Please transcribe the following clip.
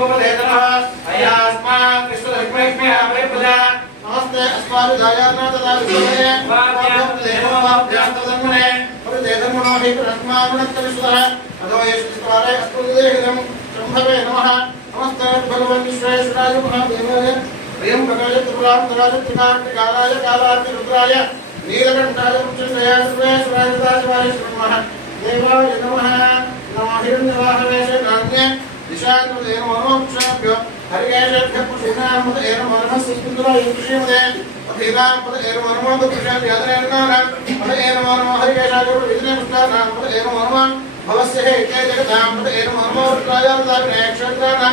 भूपदेतनः अयास्मात् विश्वधर्मैक्मे अवैपदा नमस्ते अस्माभिधायाना तथा विश्वमये वाभ्यान्तधर्मणे परिदेधर्मणो हि प्रस्मानुनत्तविश्वः अधो येष्टिस्वारे अस्मद्देहिदं शम्भवे नमः नमस्ते भगवन् विश्वेश्वराय महादेवाय प्रियं प्रकाश त्रिपुरान्तराय त्रिकार्तिकालाय कालार्तिरुद्राय नीलकण्ठाय मुचन्द्राय सर्वेश्वराय दासवाय नमः देवाय नमः नमः हिरण्यवाहवेशे नान्ये दिशान्तदेव मनोक्षाभ्यो हरिकेशभ्यः पुरुषामदेव मनमस्सुन्दराय कृष्णमदे अधीनापदेव मनमोदकृष्णव्यादनेनानां पदेव मनमो हरिकेशागुरु विजयपुष्टानां पदेव मनमो भवस्य हे जगतां पदेव मनमो रुद्राय रुद्राय नक्षत्राणां